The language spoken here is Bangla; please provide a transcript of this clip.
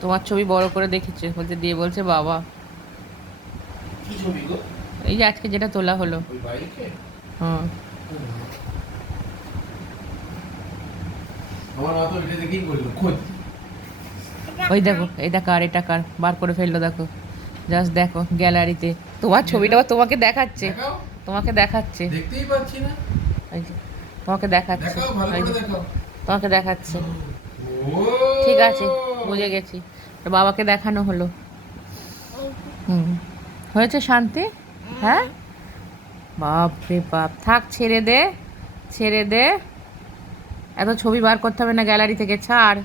তোমার ছবি বড় করে দেখেছে, বলছে দিয়ে বলছে বাবা। কি ছবি গো? এই যে আজকে যেটা তোলা হলো। ওই বাইকে? হুম। আমার মা তো এটা দেখেই বললো খোঁজ। ওই দেখো, এটা কার, এটা কার, বার করে ফেললো দেখো। জাস্ট দেখো গ্যালারিতে তোমার ছবিটা আবার তোমাকে দেখাচ্ছে। দেখাও, তোমাকে দেখাচ্ছে। দেখতেই পাচ্ছি না। এই যে তোমাকে দেখাচ্ছে। দেখাও, ভালো এই করে যে দেখাও। তোমাকে দেখাচ্ছে। ও ঠিক আছে, বুঝে গেছি। তো বাবাকে দেখানো হলো। হুম। হয়েছে শান্তি? হ্যাঁ। বাপ রে বাপ, থাক ছেড়ে দে, ছেড়ে দে। এত ছবি বার করতে হবে না গ্যালারি থেকে, ছাড়।